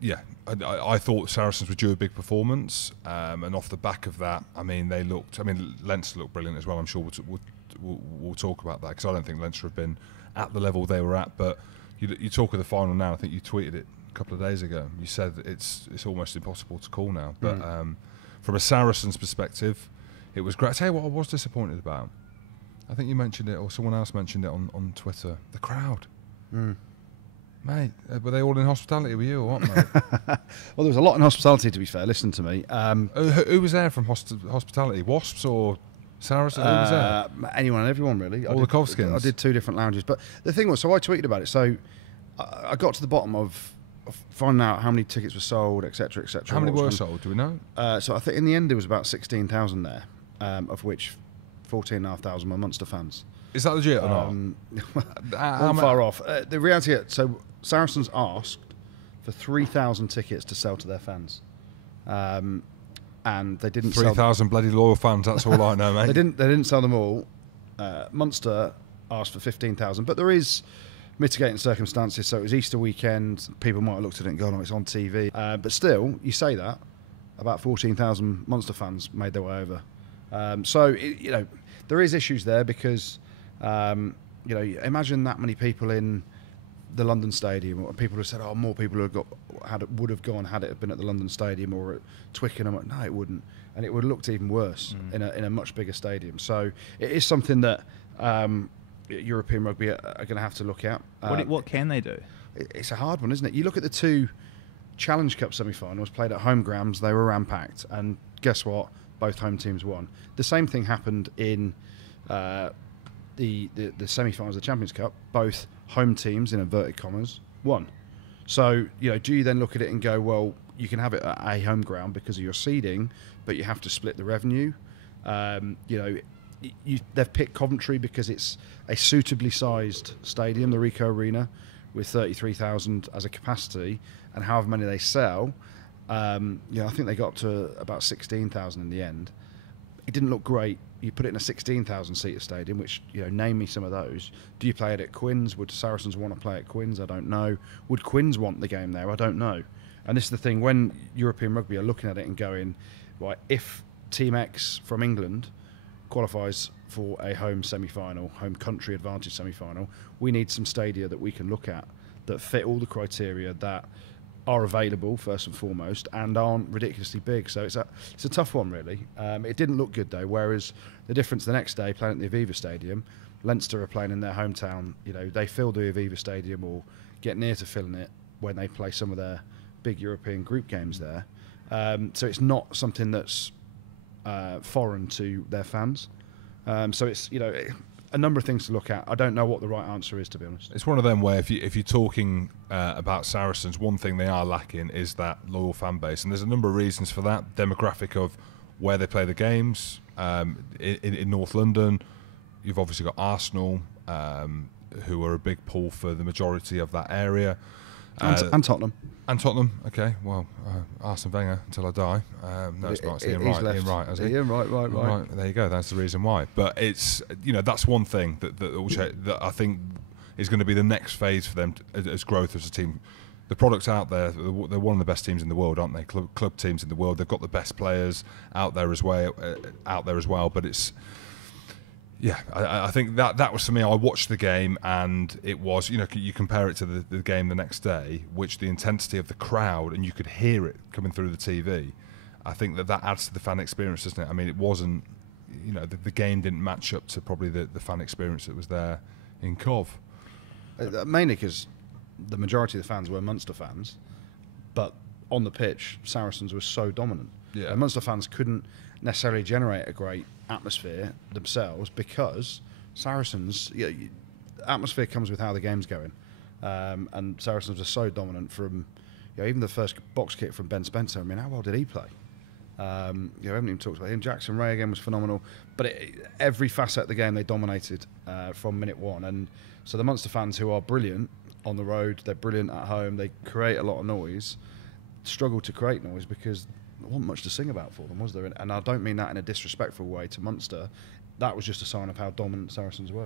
yeah, I thought Saracens were due a big performance, and off the back of that, I mean, Leinster looked brilliant as well. I'm sure we'll talk about that, because I don't think Leinster have been at the level they were at. But you talk of the final now. I think you tweeted it a couple of days ago. You said it's almost impossible to call now. But from a Saracens perspective, it was great. I tell you what, I was disappointed about. I think you mentioned it, or someone else mentioned it on Twitter. The crowd. Mate, were they all in hospitality with you or what, mate? Well, there was a lot in hospitality, to be fair. Listen to me. Who was there from hospitality? Wasps or Saracens? Who was there? Anyone and everyone, really. All the Covskins? I did 2 different lounges. But the thing was, so I tweeted about it. So I got to the bottom of finding out how many tickets were sold, etc., etc. How many were sold? Do we know? So I think in the end there was about 16,000 there, of which 14,500 were Munster fans. Is that legit or not? Not far off. The reality is, so Saracens asked for 3,000 tickets to sell to their fans, and they didn't. 3,000 bloody loyal fans. That's all I know, mate. They didn't sell them all. Munster asked for 15,000, but there is mitigating circumstances. So it was Easter weekend. People might have looked at it and gone, "Oh, it's on TV." But still, you say that about 14,000 Munster fans made their way over. There is issues there because. Imagine that many people in the London Stadium. People have said, "Oh, more people would have gone had it been at the London Stadium or at Twickenham." No, it wouldn't, and it would have looked even worse in a much bigger stadium. So it is something that European rugby are going to have to look at. What can they do? It's a hard one, isn't it? You look at the 2 Challenge Cup semi-finals played at home grounds; they were ram-packed, and guess what? Both home teams won. The same thing happened in. The semi-finals of the Champions Cup, both home teams, in inverted commas, won. So, do you then look at it and go, well, you can have it at a home ground because of your seeding, but you have to split the revenue? They've picked Coventry because it's a suitably sized stadium, the Ricoh Arena, with 33,000 as a capacity, and however many they sell, I think they got up to about 16,000 in the end. It didn't look great. You put it in a 16,000 seater stadium, which, name me some of those. Do you play it at Quins? Would Saracens want to play at Quins? I don't know. Would Quins want the game there? I don't know. And this is the thing, when European rugby are looking at it and going, right, if Team X from England qualifies for a home semi-final, home country advantage semi-final, we need some stadia that we can look at that fit all the criteria that are available first and foremost and aren't ridiculously big. So it's a tough one, really. It didn't look good though. Whereas the difference the next day, playing at the Aviva Stadium, Leinster are playing in their hometown. They fill the Aviva Stadium or get near to filling it when they play some of their big European group games there. So it's not something that's foreign to their fans. So it's a number of things to look at. I don't know what the right answer is, to be honest. It's one of them where if you're talking about Saracens, one thing they are lacking is that loyal fan base, and there's a number of reasons for that. Demographic of where they play the games in North London. You've obviously got Arsenal, who are a big pull for the majority of that area, and Tottenham. And Tottenham, okay. Well, Arsene Wenger until I die. No, it's not. It's Ian Wright. Ian Wright, has he? Ian Wright, right. There you go. That's the reason why. But it's that's one thing that I think is going to be the next phase for them as growth as a team. The product's out there. They're one of the best teams in the world, aren't they? Club teams in the world. They've got the best players out there as well. But it's. Yeah, I think that was for me. I watched the game and it was, you compare it to the game the next day, which the intensity of the crowd, and you could hear it coming through the TV. I think that adds to the fan experience, doesn't it? I mean, it wasn't, the game didn't match up to probably the fan experience that was there in Cov. Mainly because the majority of the fans were Munster fans, but on the pitch, Saracens was so dominant. Yeah. And Munster fans couldn't necessarily generate a great atmosphere themselves because Saracens, atmosphere comes with how the game's going, and Saracens are so dominant from, even the first box kick from Ben Spencer. I mean, how well did he play? We haven't even talked about him. Jackson Ray again was phenomenal, but every facet of the game they dominated from minute one. And so the Munster fans, who are brilliant on the road, they're brilliant at home, they create a lot of noise, struggle to create noise because there wasn't much to sing about for them, was there? And I don't mean that in a disrespectful way to Munster. That was just a sign of how dominant Saracens were.